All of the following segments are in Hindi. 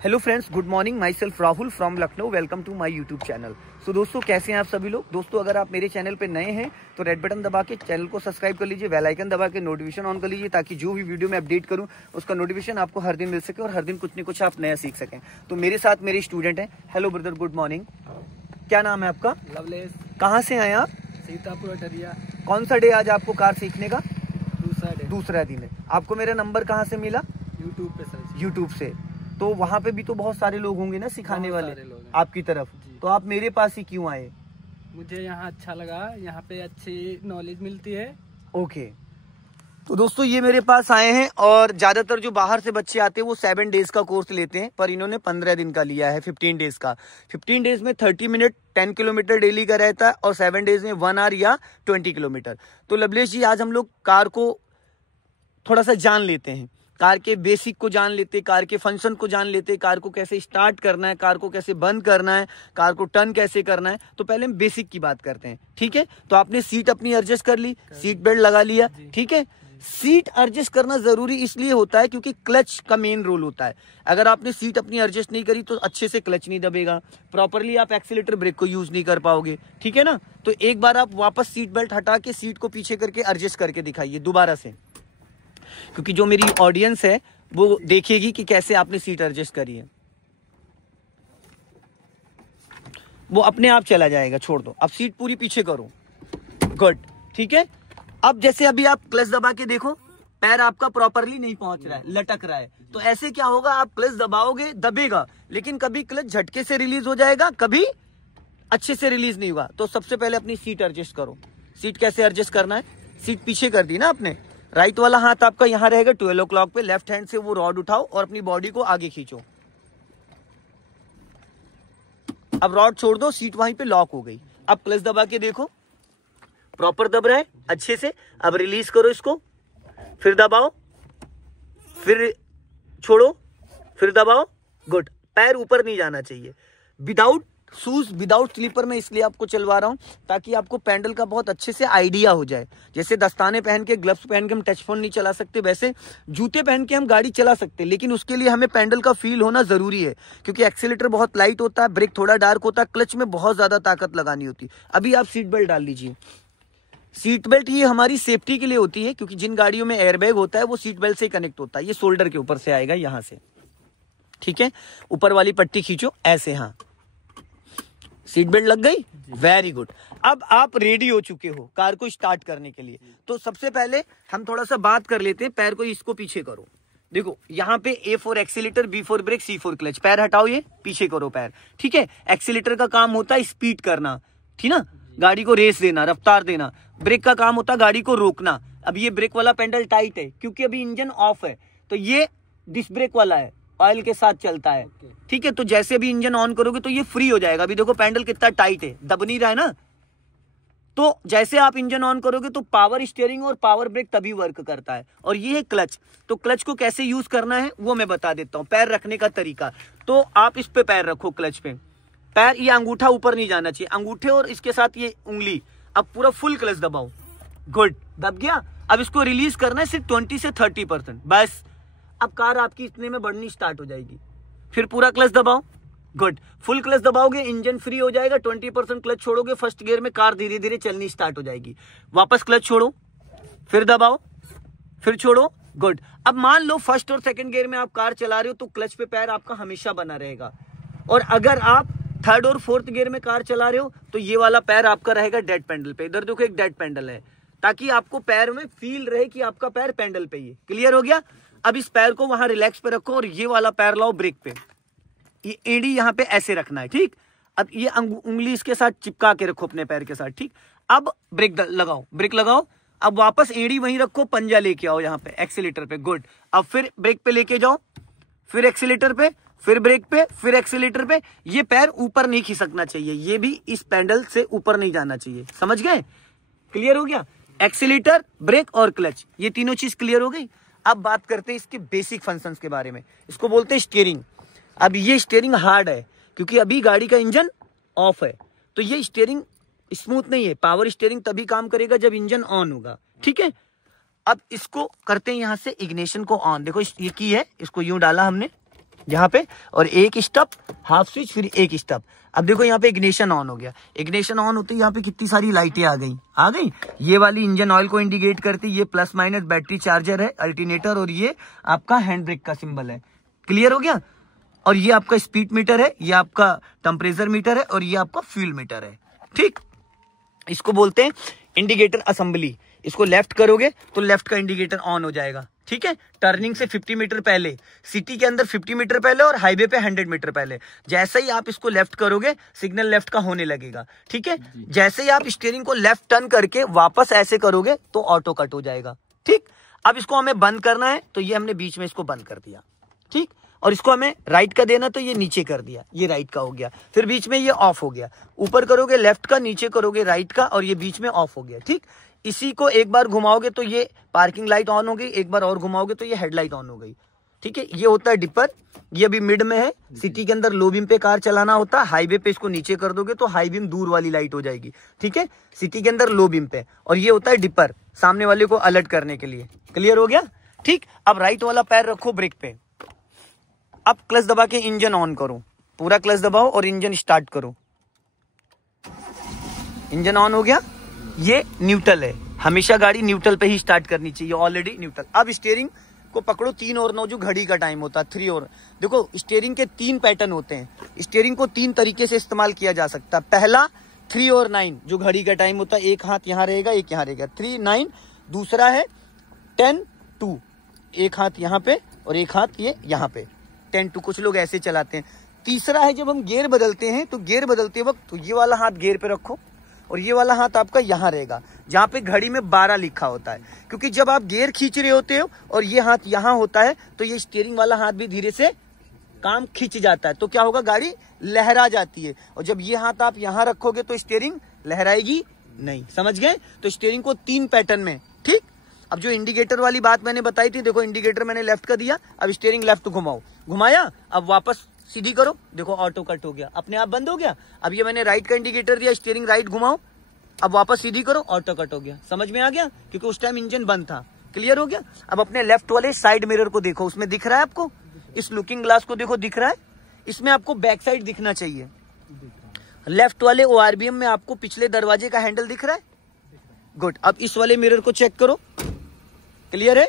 Hello friends, good morning. Myself Rahul from Lucknow. Welcome to my YouTube channel. So दोस्तों, कैसे हैं आप सभी लोग। दोस्तों, अगर आप मेरे चैनल पे नए हैं तो रेड बटन दबा के चैनल को सब्सक्राइब कर लीजिए, बेल आइकन दबा के नोटिफिकेशन ऑन कर लीजिए, ताकि जो भी वीडियो मैं अपडेट करूं उसका नोटिफिकेशन आपको हर दिन मिल सके और हर दिन कुछ न कुछ आप नया सीख सकें। तो मेरे साथ मेरे स्टूडेंट हैं। Hello brother, good morning. क्या नाम है आपका? लवलेश। कहाँ से आए आप? सीतापुर अटरिया। कौन सा डे आज आपको कार सीखने का? दूसरा दिन है। आपको मेरा नंबर कहाँ से मिला? यूट्यूब पे सर्च। यूट्यूब से। तो वहाँ पे भी तो बहुत सारे लोग होंगे ना सिखाने वाले आपकी तरफ, तो आप मेरे पास ही क्यों आए? मुझे यहाँ अच्छा लगा, यहाँ पे अच्छी नॉलेज मिलती है। ओके। तो दोस्तों, ये मेरे पास आए हैं और ज्यादातर जो बाहर से बच्चे आते हैं वो 7 डेज का कोर्स लेते हैं, पर इन्होंने 15 दिन का लिया है, 15 डेज का। 15 डेज में 30 मिनट 10 किलोमीटर डेली का रहता है और 7 डेज में 1 आवर या 20 किलोमीटर। तो लवलेश जी, आज हम लोग कार को थोड़ा सा जान लेते हैं, कार के बेसिक को जान लेते, कार के फंक्शन को जान लेते, कार को कैसे स्टार्ट करना है, कार को कैसे बंद करना है, कार को टर्न कैसे करना है। तो पहले हम बेसिक की बात करते हैं, ठीक है। तो आपने सीट अपनी एडजस्ट कर ली, सीट बेल्ट लगा लिया, ठीक है। सीट एडजस्ट करना जरूरी इसलिए होता है क्योंकि क्लच का मेन रोल होता है। अगर आपने सीट अपनी एडजस्ट नहीं करी तो अच्छे से क्लच नहीं दबेगा, प्रॉपरली आप एक्सीलेटर ब्रेक को यूज नहीं कर पाओगे, ठीक है ना। तो एक बार आप वापस सीट बेल्ट हटा के सीट को पीछे करके एडजस्ट करके दिखाइए दोबारा से, क्योंकि जो मेरी ऑडियंस है वो देखेगी कि कैसे आपने सीट एडजस्ट करी है। वो अपने आप चला जाएगा, छोड़ दो। अब सीट पूरी पीछे करो, गुड, ठीक है। अब जैसे अभी आप क्लच दबा के देखो, पैर आपका प्रॉपरली नहीं पहुंच रहा है, लटक रहा है। तो ऐसे क्या होगा, आप क्लच दबाओगे, दबेगा, लेकिन कभी क्लच झटके से रिलीज हो जाएगा, कभी अच्छे से रिलीज नहीं होगा। तो सबसे पहले अपनी सीट एडजस्ट करो। सीट कैसे एडजस्ट करना है, सीट पीछे कर दी ना आपने, राइट वाला हाथ आपका यहां रहेगा 12 o'clock पे, लेफ्ट हैंड से वो रॉड उठाओ और अपनी बॉडी को आगे खींचो। अब रॉड छोड़ दो, सीट वहीं पे लॉक हो गई। अब क्लच दबा के देखो, प्रॉपर दब रहा है अच्छे से। अब रिलीज करो इसको, फिर दबाओ, फिर छोड़ो, फिर दबाओ, गुड। पैर ऊपर नहीं जाना चाहिए। विदाउट शूज, विदाउट स्लीपर में इसलिए आपको चलवा रहा हूं ताकि आपको पैडल का बहुत अच्छे से आइडिया हो जाए। जैसे दस्ताने पहन के, ग्लव्स पहन के हम टच फोन नहीं चला सकते, वैसे जूते पहन के हम गाड़ी चला सकते, लेकिन उसके लिए हमें पैडल का फील होना जरूरी है, क्योंकि एक्सीलेटर बहुत लाइट होता है, ब्रेक थोड़ा डार्क होता है, क्लच में बहुत ज्यादा ताकत लगानी होती है। अभी आप सीट बेल्ट डाल लीजिए। सीट बेल्ट ये हमारी सेफ्टी के लिए होती है, क्योंकि जिन गाड़ियों में एयरबैग होता है वो सीट बेल्ट से कनेक्ट होता है। ये शोल्डर के ऊपर से आएगा, यहां से, ठीक है। ऊपर वाली पट्टी खींचो ऐसे, हाँ, सीट बेल्ट लग गई, वेरी गुड। अब आप रेडी हो चुके हो कार को स्टार्ट करने के लिए। तो सबसे पहले हम थोड़ा सा बात कर लेते हैं। पैर को इसको पीछे करो, देखो यहाँ पे A for accelerator, B for brake, C for clutch. पैर हटाओ, ये पीछे करो पैर, ठीक है। एक्सीलेटर का काम होता है स्पीड करना, ठीक ना, गाड़ी को रेस देना, रफ्तार देना। ब्रेक का काम होता है गाड़ी को रोकना। अब ये ब्रेक वाला पेडल टाइट है क्योंकि अभी इंजन ऑफ है, तो ये डिस्क ब्रेक वाला है, ऑयल के साथ चलता है, ठीक है। तो जैसे भी इंजन ऑन करोगे तो ये फ्री हो जाएगा। अभी देखो पैडल कितना टाइट है, दब नहीं रहा है ना। तो जैसे आप इंजन ऑन करोगे तो पावर स्टीयरिंग और पावर ब्रेक तभी वर्क करता है। और ये है क्लच। तो क्लच को कैसे यूज करना है वो मैं बता देता हूं। पैर रखने का तरीका, तो आप इस पे पैर रखो, क्लच पे पैर, ये अंगूठा ऊपर नहीं जाना चाहिए, अंगूठे और इसके साथ ये उंगली। अब पूरा फुल क्लच दबाओ, गुड, दब गया। अब इसको रिलीज करना है सिर्फ 20 से 30%, बस। अब कार आपकी इतने में बढ़नी स्टार्ट हो जाएगी। फिर पूरा क्लच दबाओ, गुड। फुल क्लच दबाओगे, इंजन फ्री हो जाएगा। 20% क्लच छोड़ोगे, फर्स्ट गियर में कार धीरे धीरे चलनी स्टार्ट हो जाएगी। वापस क्लच छोड़ो, फिर दबाओ, फिर छोड़ो, गुड। अब मान लो फर्स्ट और सेकंड गियर में आप कार चला रहे हो तो क्लच पे पैर आपका हमेशा बना रहेगा। और अगर आप थर्ड और फोर्थ गियर में कार चला रहे हो तो ये वाला पैर आपका रहेगा डेड पेडल पे। इधर देखो, एक डेड पेडल है, ताकि आपको पैर में फील रहे कि आपका पैर पेडल पे ही है। क्लियर हो गया। अब इस पैर को वहां रिलैक्स पे रखो और ये वाला पैर लाओ ब्रेक पे। ये एड़ी यहाँ पे ऐसे रखना है, ठीक। अब ये उंगली इसके साथ चिपका के रखो अपने पैर के साथ, ठीक। अब ब्रेक लगाओ, ब्रेक लगाओ। अब वापस एड़ी वहीं रखो, पंजा लेके आओ यहाँ पे एक्सीलेटर पे, गुड। अब फिर ब्रेक पे लेके जाओ, फिर एक्सीलेटर पे, फिर ब्रेक पे, फिर एक्सीलेटर पे। ये पैर ऊपर नहीं खिसकना चाहिए, ये भी इस पैडल से ऊपर नहीं जाना चाहिए, समझ गए। क्लियर हो गया। एक्सीलेटर, ब्रेक और क्लच, ये तीनों चीज क्लियर हो गई। अब बात करते हैं इसके बेसिक फंक्शंस के बारे में। इसको बोलते हैं स्टीयरिंग। अब ये स्टीयरिंग हार्ड है क्योंकि अभी गाड़ी का इंजन ऑफ है, तो ये स्टीयरिंग स्मूथ नहीं है। पावर स्टीयरिंग तभी काम करेगा जब इंजन ऑन होगा, ठीक है। अब इसको करते हैं यहां से इग्निशन को ऑन। देखो ये की है, इसको यूं डाला हमने, यहाँ पे, और एक स्टॉप, हाफ स्विच, फिर एक स्टॉप। अब देखो यहाँ पे इग्निशन ऑन हो गया। इग्निशन ऑन होते ही यहाँ पे कितनी सारी लाइटें आ गई। ये वाली इंजन ऑयल को इंडिकेट करती है, ये प्लस माइनस बैटरी चार्जर है, अल्टरनेटर, और ये आपका हैंड ब्रेक का सिंबल है। क्लियर हो गया। और ये आपका स्पीड मीटर है, ये आपका टेम्परेचर मीटर है, और ये आपका फ्यूल मीटर है। ठीक, इसको बोलते हैं इंडिकेटर असेंबली। इसको लेफ्ट करोगे तो लेफ्ट का इंडिकेटर ऑन हो जाएगा। ठीक है, टर्निंग से 50 मीटर पहले, सिटी के अंदर 50 मीटर पहले और हाईवे पे 100 मीटर पहले। जैसे ही आप इसको लेफ्ट करोगे सिग्नल लेफ्ट का होने लगेगा। ठीक है, जैसे ही आप स्टीयरिंग को लेफ्ट टर्न करके वापस ऐसे करोगे तो ऑटो कट हो जाएगा। ठीक, अब इसको हमें बंद करना है तो ये हमने बीच में इसको बंद कर दिया। ठीक, और इसको हमें राइट का देना तो ये नीचे कर दिया, ये राइट का हो गया। फिर बीच में ये ऑफ हो गया। ऊपर करोगे लेफ्ट का, नीचे करोगे राइट का, और ये बीच में ऑफ हो गया। ठीक, इसी को एक बार घुमाओगे तो ये पार्किंग लाइट ऑन हो गई, एक बार और घुमाओगे तो ये हेडलाइट ऑन हो गई। ठीक है, ये होता है डिपर। ये अभी मिड में है। सिटी के अंदर लो बीम पे कार चलाना होता है, हाईवे पे इसको नीचे कर दोगे तो हाई बीम दूर वाली लाइट हो जाएगी। ठीक है, सिटी के अंदर लो बीम पे। और ये होता है डिपर, सामने वाले को अलर्ट करने के लिए। क्लियर हो गया। ठीक, अब राइट वाला पैर रखो ब्रेक पे। अब क्लच दबा के इंजन ऑन करो, पूरा क्लच दबाओ और इंजन स्टार्ट करो। इंजन ऑन हो गया। ये न्यूट्रल है, हमेशा गाड़ी न्यूट्रल पे ही स्टार्ट करनी चाहिए, ऑलरेडी न्यूट्रल। अब स्टीयरिंग को पकड़ो 3 और 9 जो घड़ी का टाइम होता है, 3 और। देखो स्टीयरिंग के 3 पैटर्न होते हैं। स्टीयरिंग को 3 तरीके से इस्तेमाल किया जा सकता है। पहला 3 और 9 जो घड़ी का टाइम होता है, एक हाथ यहाँ रहेगा, एक यहाँ रहेगा, 3 9। दूसरा है 10 2, एक हाथ यहाँ पे और एक हाथ ये यहाँ पे, 10 2। कुछ लोग ऐसे चलाते हैं। तीसरा है जब हम गियर बदलते हैं तो गियर बदलते वक्त तो ये वाला हाथ गियर पे रखो और ये वाला हाथ आपका यहाँ रहेगा जहाँ पे घड़ी में 12 लिखा होता है। क्योंकि जब आप गियर खींच रहे होते हो और ये हाथ यहाँ होता है तो ये स्टीयरिंग वाला हाथ भी धीरे से काम खींच जाता है, तो क्या होगा, गाड़ी लहरा जाती है। और जब ये हाथ आप यहाँ रखोगे तो स्टीयरिंग लहराएगी नहीं। समझ गए। तो स्टीयरिंग को 3 पैटर्न में। ठीक, अब जो इंडिकेटर वाली बात मैंने बताई थी, देखो इंडिकेटर मैंने लेफ्ट का दिया, अब स्टीयरिंग लेफ्ट घुमाओ, घुमाया, अब वापस सीधी करो, देखो ऑटो कट हो गया, अपने आप बंद हो गया। अब ये मैंने राइट का इंडिकेटर दिया, स्टीयरिंग राइट घुमाओ, अब वापस सीधी करो, ऑटो कट हो गया। समझ में आ गया, क्योंकि उस टाइम इंजन बंद था। क्लियर हो गया। अब अपने लेफ्ट वाले साइड मिरर को देखो, उसमें दिख रहा है आपको, इस लुकिंग ग्लास को देखो, दिख रहा है, इसमें आपको बैक साइड दिखना चाहिए। लेफ्ट वाले ORBM में आपको पिछले दरवाजे का हैंडल दिख रहा है। गुड। अब इस वाले मिरर को चेक करो, क्लियर है।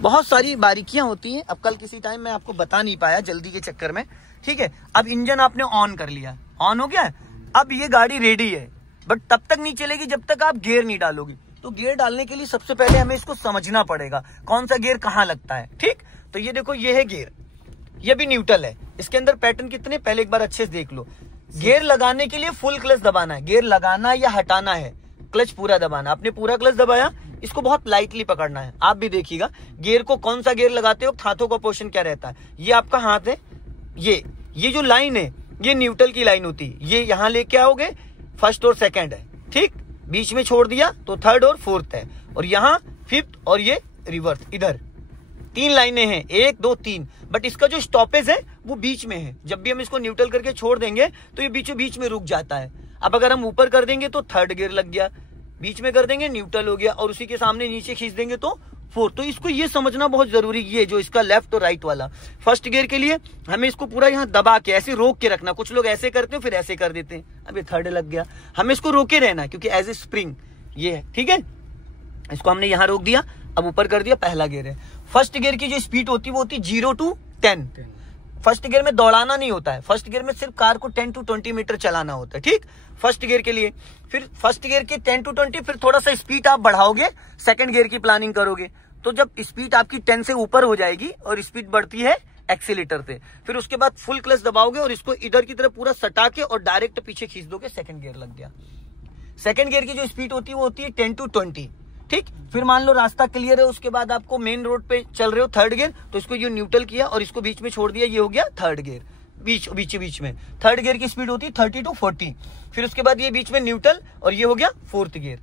बहुत सारी बारीकियां होती हैं, अब कल किसी टाइम मैं आपको बता नहीं पाया जल्दी के चक्कर में। ठीक है, अब इंजन आपने ऑन कर लिया, ऑन हो गया। अब ये गाड़ी रेडी है, बट तब तक नहीं चलेगी जब तक आप गियर नहीं डालोगी। तो गियर डालने के लिए सबसे पहले हमें इसको समझना पड़ेगा कौन सा गियर कहाँ लगता है। ठीक, तो ये देखो, ये है गियर, ये भी न्यूट्रल है। इसके अंदर पैटर्न कितने, पहले एक बार अच्छे से देख लो। गियर लगाने के लिए फुल क्लच दबाना है, गियर लगाना या हटाना है, क्लच पूरा दबाना। आपने पूरा क्लच दबाया, इसको बहुत लाइटली पकड़ना है। आप भी देखिएगा गियर को, कौन सा गियर लगाते हो, हाथों का पोर्शन क्या रहता है। ये आपका हाथ है, ये जो लाइन है ये न्यूट्रल की लाइन होती है। ये यहाँ लेके आओगे, फर्स्ट और सेकंड है। ठीक, बीच में छोड़ दिया तो थर्ड और फोर्थ है, और यहाँ फिफ्थ, और ये रिवर्स। इधर 3 लाइनें हैं, 1 2 3, बट इसका जो स्टॉपेज है वो बीच में है। जब भी हम इसको न्यूट्रल करके छोड़ देंगे तो ये बीचों बीच में रुक जाता है। अब अगर हम ऊपर कर देंगे तो थर्ड गियर लग गया, बीच में कर देंगे न्यूट्रल हो गया, और उसी के सामने नीचे खींच देंगे तो फोर्थ। तो इसको ये समझना बहुत जरूरी, ये जो इसका लेफ्ट और राइट वाला। फर्स्ट गियर के लिए हमें इसको पूरा यहाँ दबा के ऐसे रोक के रखना। कुछ लोग ऐसे करते हैं फिर ऐसे कर देते हैं, अब ये थर्ड लग गया। हमें इसको रोके रहना क्योंकि एज ए स्प्रिंग ये है। ठीक है, इसको हमने यहाँ रोक दिया, अब ऊपर कर दिया, पहला गियर है। फर्स्ट गियर की जो स्पीड होती है वो होती है 0 to 10। फर्स्ट गियर में दौड़ाना नहीं होता है, फर्स्ट गियर में सिर्फ कार को 10 to 20 मीटर चलाना होता है। ठीक, फर्स्ट गियर के लिए। फिर फर्स्ट गियर के 10 to 20, फिर थोड़ा सा स्पीड आप बढ़ाओगे, सेकंड गियर की प्लानिंग करोगे। तो जब स्पीड आपकी 10 से ऊपर हो जाएगी और स्पीड बढ़ती है एक्सीलेटर से, फिर उसके बाद फुल क्लच दबाओगे और इसको इधर की तरफ पूरा सटा के और डायरेक्ट पीछे खींच दोगे, सेकंड गियर लग गया। सेकंड गियर की जो स्पीड होती है वो होती है 10 to 20। ठीक, फिर मान लो रास्ता क्लियर है, उसके बाद आपको मेन रोड पे चल रहे हो, थर्ड गियर, तो इसको ये न्यूट्रल किया और इसको बीच में छोड़ दिया, ये हो गया थर्ड गियर। बीच में थर्ड गियर की स्पीड होती है 30 to 40। फिर उसके बाद ये बीच में न्यूट्रल और ये हो गया फोर्थ गियर।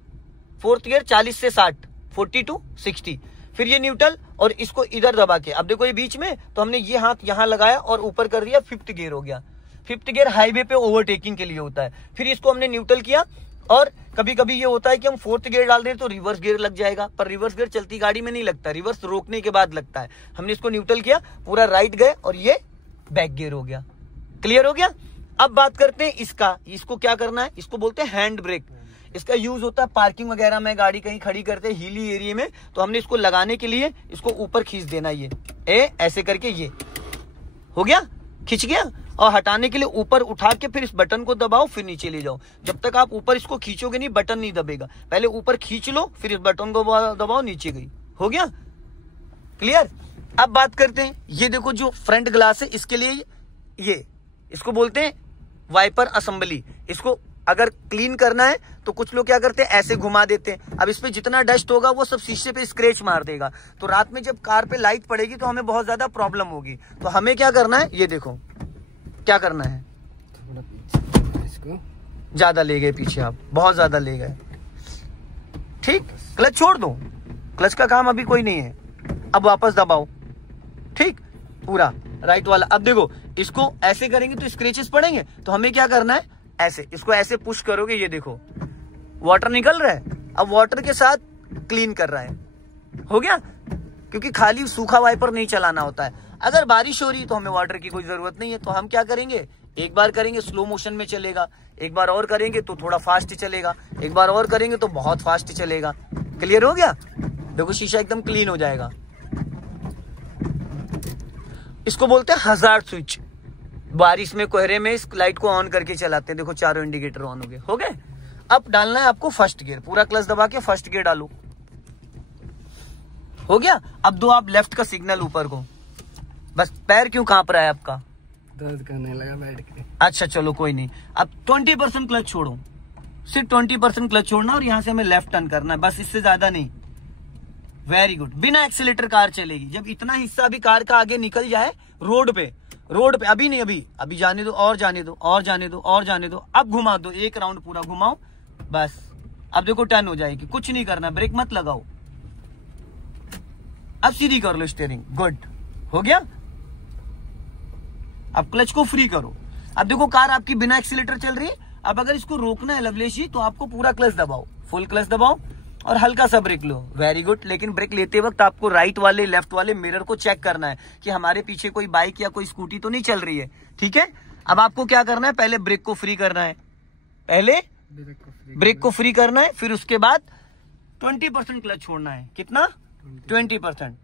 फोर्थ गियर 40 से 60, 40 to 60। फिर ये न्यूट्रल और इसको इधर दबा के, अब देखो ये बीच में, तो हमने ये हाथ यहाँ लगाया और ऊपर कर दिया, फिफ्थ गियर हो गया। फिफ्थ गियर हाईवे पे ओवरटेकिंग के लिए होता है। फिर इसको हमने न्यूट्रल किया और कभी कभी ये होता है कि हम फोर्थ गियर डाल रहे हैं तो रिवर्स गियर लग जाएगा, पर रिवर्स गियर चलती गाड़ी में नहीं लगता, रिवर्स रोकने के बाद लगता है। हमने इसको न्यूट्रल किया, पूरा राइट गए और ये बैक गियर हो गया। क्लियर हो गया। अब बात करते हैं इसका, इसको क्या करना है, इसको बोलते हैं हैंड ब्रेक। इसका यूज होता है पार्किंग वगैरह में, गाड़ी कहीं खड़ी करते हैं हिली एरिया में, तो हमने इसको लगाने के लिए इसको ऊपर खींच देना, ये ऐसे करके ये हो गया, खिंच गया। और हटाने के लिए ऊपर उठा के फिर इस बटन को दबाओ, फिर नीचे ले जाओ। जब तक आप ऊपर इसको खींचोगे नहीं, बटन नहीं दबेगा। पहले ऊपर खींच लो, फिर इस बटन को दबाओ, नीचे गई। हो गया क्लियर। अब बात करते हैं, ये देखो जो फ्रंट ग्लास है, इसके लिए ये इसको बोलते हैं वाइपर असेंबली। इसको अगर क्लीन करना है तो कुछ लोग क्या करते हैं, ऐसे घुमा देते हैं। अब इस पे जितना डस्ट होगा वो सब शीशे पे स्क्रैच मार देगा, तो रात में जब कार पे लाइट पड़ेगी तो हमें बहुत ज्यादा प्रॉब्लम होगी। तो हमें क्या करना है, ये देखो क्या करना है, थोड़ा पीछे इसको ज्यादा ले गए पीछे, आप बहुत ज्यादा ले गए। ठीक, क्लच छोड़ दो, क्लच का काम अभी कोई नहीं है। अब वापस दबाओ, ठीक, पूरा राइट वाला। अब देखो इसको ऐसे करेंगे तो स्क्रैचेस पड़ेंगे, तो हमें क्या करना है, ऐसे इसको ऐसे पुश करोगे, ये देखो वाटर निकल रहा है। अब वाटर के साथ क्लीन कर रहा है, हो गया। क्योंकि खाली सूखा वाइपर नहीं चलाना होता है। अगर बारिश हो रही है तो हमें वाटर की कोई जरूरत नहीं है, तो हम क्या करेंगे, एक बार करेंगे स्लो मोशन में चलेगा, एक बार और करेंगे तो थोड़ा फास्ट चलेगा, एक बार और करेंगे तो बहुत फास्ट चलेगा। क्लियर हो गया। देखो शीशा एकदम क्लीन हो जाएगा। इसको बोलते हैं हजार्ड स्विच। बारिश में, कोहरे में इस लाइट को ऑन करके चलाते हैं। देखो चारों इंडिकेटर ऑन हो गए। अब डालना है आपको फर्स्ट गियर, पूरा क्लच दबा के फर्स्ट गियर डालो, हो गया। अब दो आप लेफ्ट का सिग्नल ऊपर को। बस पैर क्यों कांप रहा है आपका, दर्द करने लगा बैठ के। अच्छा चलो कोई नहीं। अब 20% क्लच छोड़ो, सिर्फ 20% क्लच छोड़ना और यहां से हमें लेफ्ट टर्न करना है, बस इससे ज्यादा नहीं। Very good. बिना एक्सीलेटर कार चलेगी। जब इतना हिस्सा भी कार का आगे निकल जाए रोड पे, अभी नहीं, अभी जाने दो, और जाने दो, और जाने दो, और जाने दो। अब घुमा दो, एक राउंड पूरा घुमाओ बस। अब देखो टर्न हो जाएगी, कुछ नहीं करना, ब्रेक मत लगाओ। अब सीधी कर लो स्टीयरिंग, गुड, हो गया। अब क्लच को फ्री करो। अब देखो कार आपकी बिना एक्सीलेटर चल रही है। अब अगर इसको रोकना है लवलेश जी, तो आपको पूरा क्लच दबाओ, फुल क्लच दबाओ और हल्का सा ब्रेक लो। Very good. लेकिन ब्रेक लेते वक्त आपको राइट वाले, लेफ्ट वाले मिरर को चेक करना है कि हमारे पीछे कोई बाइक या कोई स्कूटी तो नहीं चल रही है, ठीक है। अब आपको क्या करना है, पहले ब्रेक को फ्री करना है, पहले ब्रेक को फ्री करना है, फिर उसके बाद 20% क्लच छोड़ना है। कितना, 20%।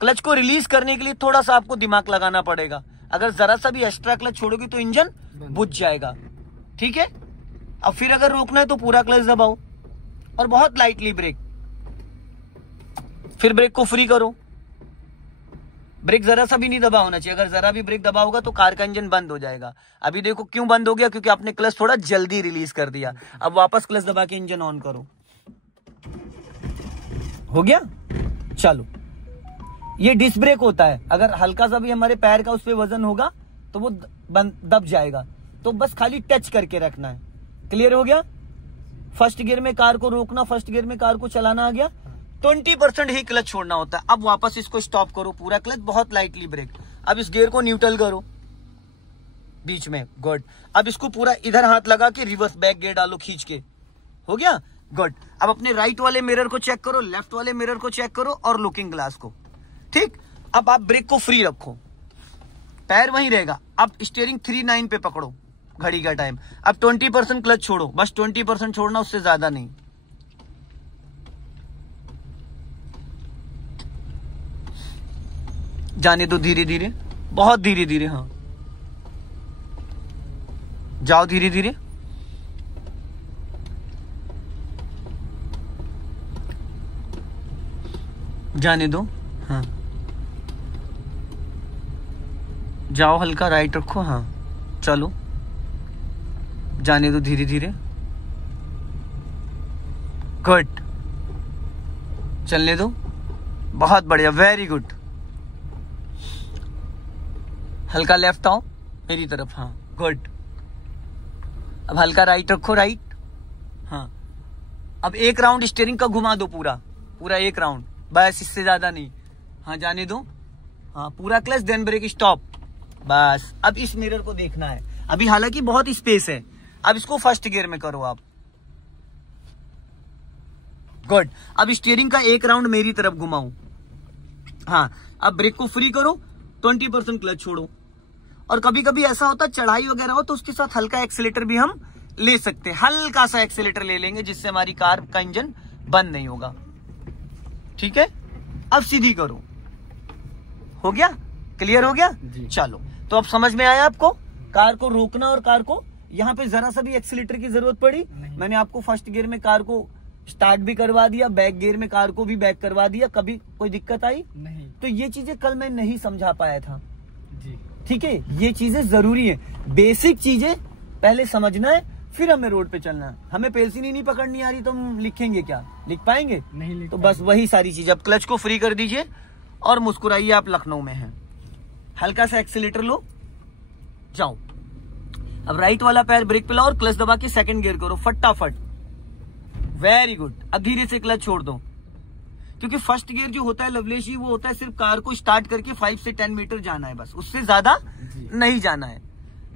क्लच को रिलीज करने के लिए थोड़ा सा आपको दिमाग लगाना पड़ेगा। अगर जरा सा भी एक्स्ट्रा क्लच छोड़ोगे तो इंजन बुझ जाएगा, ठीक है। अब फिर अगर रोकना है तो पूरा क्लच दबाओ और बहुत लाइटली ब्रेक, फिर ब्रेक को फ्री करो। ब्रेक जरा सा भी नहीं दबा होना चाहिए। अगर जरा भी ब्रेक दबा होगा तो कार का इंजन बंद हो जाएगा। अभी देखो क्यों बंद हो गया, क्योंकि आपने क्लच थोड़ा जल्दी रिलीज कर दिया। अब वापस क्लच दबा के इंजन ऑन करो, हो गया। चलो, ये डिस्क ब्रेक होता है। अगर हल्का सा भी हमारे पैर का उस पर वजन होगा तो वो दब जाएगा, तो बस खाली टच करके रखना है। क्लियर हो गया। फर्स्ट गियर में कार को रोकना, फर्स्ट गियर में कार को चलाना आ गया। 20% ही क्लच छोड़ना होता है। अब वापस इसको स्टॉप करो, पूरा क्लच, बहुत लाइटली ब्रेक। अब इस गियर को न्यूट्रल करो बीच में, गुड। अब इसको पूरा इधर हाथ लगा के रिवर्स बैक गियर डालो खींच के, हो गया, गुड। अब अपने राइट वाले मिरर को चेक करो, लेफ्ट वाले मिरर को चेक करो और लुकिंग ग्लास को, ठीक। अब आप ब्रेक को फ्री रखो, पैर वहीं रहेगा। अब स्टीयरिंग 3-9 पे पकड़ो, घड़ी का टाइम। अब 20% क्लच छोड़ो, बस 20% छोड़ना, उससे ज्यादा नहीं। जाने दो धीरे धीरे, बहुत धीरे धीरे, हाँ जाओ धीरे धीरे। जाने दो, हाँ जाओ, हल्का राइट रखो, हाँ चलो, जाने दो धीरे धीरे, गुड। चलने दो, बहुत बढ़िया, वेरी गुड। हल्का लेफ्ट आओ मेरी तरफ, हाँ गुड। अब हल्का राइट रखो, राइट, हाँ। अब एक राउंड स्टीयरिंग का घुमा दो, पूरा पूरा एक राउंड, बस, इससे ज्यादा नहीं। हाँ जाने दो, हाँ पूरा क्लच, देन ब्रेक, स्टॉप, बस। अब इस मिरर को देखना है। अभी हालांकि बहुत स्पेस है, अब इसको फर्स्ट गियर में करो आप। गुड। अब स्टीयरिंग का एक राउंड मेरी तरफ घुमाओ। हाँ, अब ब्रेक को फ्री करो, 20% क्लच छोड़ो। और कभी कभी ऐसा होता है चढ़ाई वगैरह हो तो उसके साथ हल्का एक्सीलेटर भी हम ले सकते हैं, हल्का सा एक्सीलेटर ले लेंगे जिससे हमारी कार का इंजन बंद नहीं होगा। ठीक है, अब सीधी करो। हो गया? क्लियर हो गया? चलो, तो अब समझ में आया आपको कार को रोकना और कार को, यहाँ पे जरा सा भी एक्सीलेटर की जरूरत पड़ी, मैंने आपको फर्स्ट गियर में कार को स्टार्ट भी करवा दिया, बैक गियर में कार को भी बैक करवा दिया, कभी कोई दिक्कत आई नहीं। तो ये चीजें कल मैं नहीं समझा पाया था जी। ठीक है, ये चीजें जरूरी है, बेसिक चीजें पहले समझना है, फिर हमें रोड पे चलना है। हमें पेंसिल ही नहीं पकड़नी आ रही तो हम लिखेंगे क्या, लिख पाएंगे? नहीं लिख तो बस वही सारी चीज। अब क्लच को फ्री कर दीजिए और मुस्कुराइए, आप लखनऊ में हैं। हल्का सा एक्सीलेटर लो, जाओ। अब राइट वाला पैर ब्रेक पे लाओ और क्लच दबा के सेकंड गियर करो फटाफट। Very good. अब धीरे से क्लच छोड़ दो, क्योंकि फर्स्ट गियर जो होता है लवलेश जी, वो होता है सिर्फ कार को स्टार्ट करके 5 से 10 मीटर जाना है, बस उससे ज्यादा नहीं जाना है।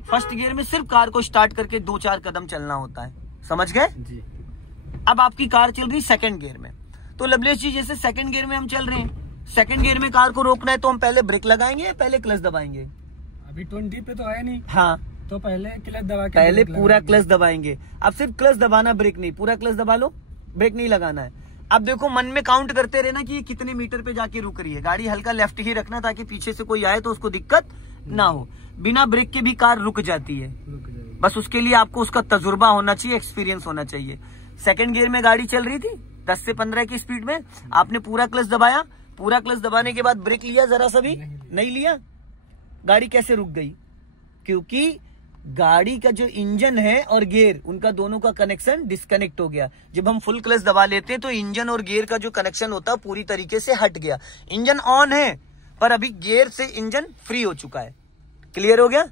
फर्स्ट गियर में सिर्फ कार को स्टार्ट करके 2-4 कदम चलना होता है, समझ गए जी। अब आपकी कार चल रही सेकंड गियर में, तो लवलेश जी जैसे सेकंड गियर में हम चल रहे हैं, सेकंड गियर में कार को रोकना है तो हम पहले ब्रेक लगाएंगे या पहले क्लच दबाएंगे? अभी 20 पे तो है नहीं। हाँ, तो पहले क्लच दबा के पहले पूरा क्लच दबाएंगे। अब सिर्फ क्लच दबाना, ब्रेक नहीं, पूरा क्लच दबा लो, ब्रेक नहीं लगाना है। अब देखो मन में काउंट करते रहना कि ये कितने मीटर पे जाके रुक रही है। गाड़ी हल्का लेफ्ट ही रखना ताकि पीछे से कोई आए तो उसको दिक्कत ना हो। बिना ब्रेक के भी कार रुक जाती है, बस उसके लिए आपको उसका तजुर्बा होना चाहिए, एक्सपीरियंस होना चाहिए। सेकंड गियर में गाड़ी चल रही थी 10 से 15 की स्पीड में, आपने पूरा क्लच दबाया, पूरा क्लच दबाने के बाद ब्रेक लिया, जरा सा भी नहीं लिया, गाड़ी कैसे रुक गई? क्योंकि गाड़ी का जो इंजन है और गियर, उनका दोनों का कनेक्शन डिस्कनेक्ट हो गया। जब हम फुल क्लच दबा लेते हैं तो इंजन और गियर का जो कनेक्शन होता है पूरी तरीके से हट गया। इंजन ऑन है पर अभी गियर से इंजन फ्री हो चुका है। क्लियर हो गया?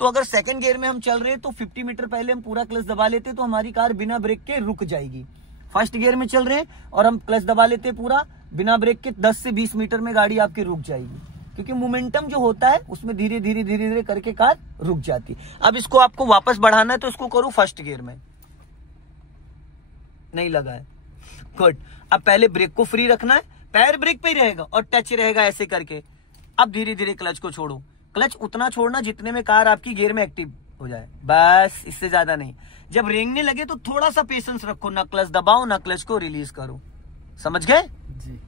तो अगर सेकंड गियर में हम चल रहे हैं तो 50 मीटर पहले हम पूरा क्लच दबा लेते तो हमारी कार बिना ब्रेक के रुक जाएगी। फर्स्ट गियर में चल रहे हैं और हम क्लच दबा लेते पूरा बिना ब्रेक के, 10 से 20 मीटर में गाड़ी आपकी रुक जाएगी, क्योंकि मोमेंटम जो होता है उसमें धीरे धीरे धीरे धीरे करके कार रुक जाती है। अब इसको आपको वापस बढ़ाना है तो इसको करो फर्स्ट गियर में, नहीं लगा है, गुड। अब पहले ब्रेक को फ्री रखना है, पैर ब्रेक पे ही रहेगा और टच रहेगा ऐसे करके। अब धीरे धीरे क्लच को छोड़ो, क्लच उतना छोड़ना जितने में कार आपकी गियर में एक्टिव हो जाए, बस, इससे ज्यादा नहीं। जब रेंगने लगे तो थोड़ा सा पेशेंस रखो, ना क्लच दबाओ ना क्लच को रिलीज करो। समझ गए जी?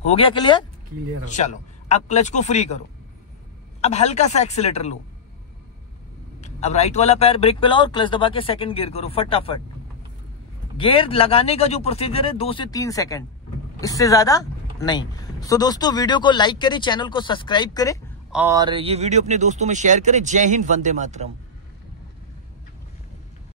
हो गया क्लियर? क्लियर। चलो, अब क्लच को फ्री करो, अब हल्का सा एक्सीलेटर लो, अब राइट वाला पैर ब्रेक पे लाओ और क्लच दबा के सेकंड गियर करो फटाफट। गियर लगाने का जो प्रोसीजर है 2 से 3 सेकंड, इससे ज्यादा नहीं। सो दोस्तों, वीडियो को लाइक करें, चैनल को सब्सक्राइब करें और ये वीडियो अपने दोस्तों में शेयर करें। जय हिंद, वंदे मातरम।